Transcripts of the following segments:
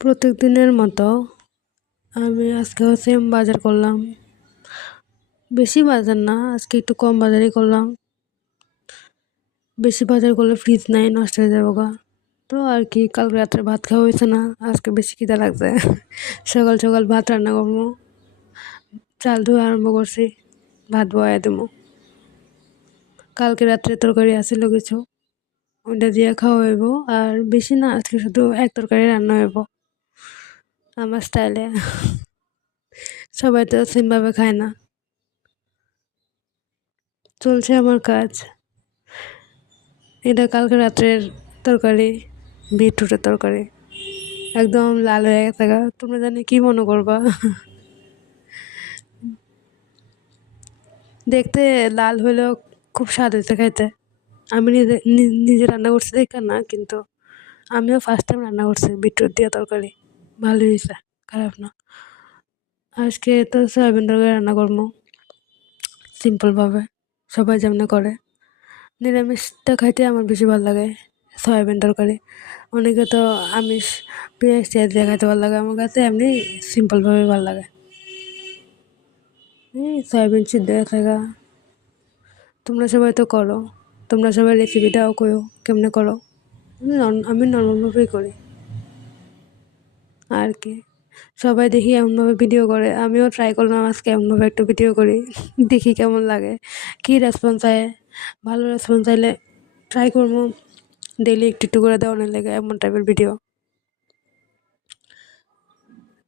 প্রত্যেক দিনের মতো আমি আজকেও সেম বাজার করলাম। বেশি বাজার না, আজকে একটু কম বাজারই করলাম। বেশি বাজার করলে ফ্রিজ নাই, নষ্ট হয়ে যাবো গা। তো আর কি, কালকে রাত্রে ভাত খাওয়া হয়েছে না, আজকে বেশি খিদা লাগছে। সকাল সকাল ভাত রান্না করবো, চাল ধুয়ে আরম্ভ করছি, ভাত বয়া দেবো। কালকে রাত্রে তরকারি আসিল কিছু, ওইটা দিয়ে খাওয়া হইব। আর বেশি না, আজকে শুধু এক তরকারি রান্না হইব আমার স্টাইলে। সবাই তো সেমভাবে খায় না। চলছে আমার কাজ। এটা কালকে রাত্রের তরকারি, বিটরুটের তরকারি, একদম লাল হয়ে গেছে গা। তোমরা জানি কি মনে করবা? দেখতে লাল হলেও খুব স্বাদ হয়েছে খাইতে। আমি নিজে রান্না করছি দেখা না, কিন্তু আমিও ফার্স্ট টাইম রান্না করছি বিটরুট দিয়ে তরকারি। ভালোই হয়েছে, খারাপ না। আজকে তো সয়াবিন তরকারি রান্না করবো সিম্পলভাবে, সবাই যেমন করে। নিরামিষটা খাইতে আমার বেশি ভালো লাগে, সয়াবিন তরকারি। অনেকে তো আমিষ পেঁয়াজ টেয়াজ দিয়ে খাইতে ভালো লাগে, আমার কাছে এমনি সিম্পলভাবে ভালো লাগে। এই সয়াবিন সিদ্ধ হয়ে থাকা। তোমরা সবাই তো করো, তোমরা সবাই রেসিপিটাও করো কেমনে করো। আমি নর্মালভাবেই করি আর কি। সবাই দেখি এমনভাবে ভিডিও করে, আমিও ট্রাই করলাম আজকে এমনভাবে একটু ভিডিও করি, দেখি কেমন লাগে, কী রেসপন্স হয়। ভালো রেসপন্স চাইলে ট্রাই করবো ডেইলি একটু একটু করে দেওয়ানোর লেগে এমন টাইপের ভিডিও।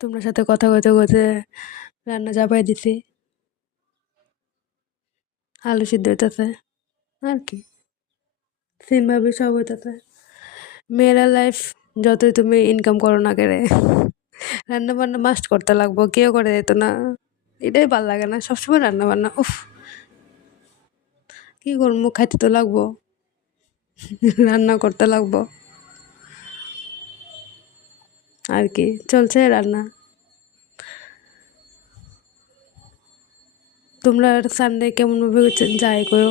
তোমার সাথে কথা কইতে কইতে রান্না চাপাই দিছি, আলু সিদ্ধ হইতেছে আর কি। সেমভাবে সব হইতেছে। মেয়েরা লাইফ যতই তুমি ইনকাম করো না কেড়ে, রান্না বান্না মাস্ট করতে লাগবো, কেউ করে দিত না। এটাই ভাল লাগে না, সবসময় রান্না বান্না, উফ কি করবো, খাইতে তো লাগবো, রান্না করতে লাগবো আর কি। চলছে রান্না। তোমরা সানডে কেমনভাবে যায় করো,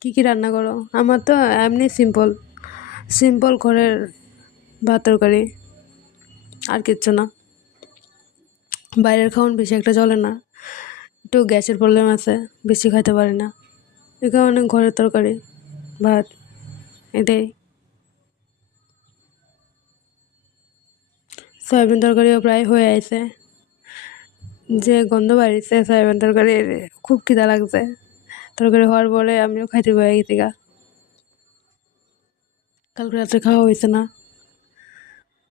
কী কী রান্না করো? আমার তো এমনি সিম্পল সিম্পল ঘরের ভাত তরকারি, আর কিচ্ছু না। বাইরের খাওয়ান বেশি একটা চলে না, একটু গ্যাসের প্রবলেম আছে, বেশি খাইতে পারি না। এই কারণে ঘরের তরকারি ভাত, এটাই। সয়াবিন তরকারিও প্রায় হয়ে আছে, যে গন্ধ বাড়িছে সয়াবিন তরকারির, খুব খিদা লাগছে। তরকারি হওয়ার পরে আমিও খাইতে বয়ে গেছি গা। কালকে রাত্রে খাওয়া হয়েছে না।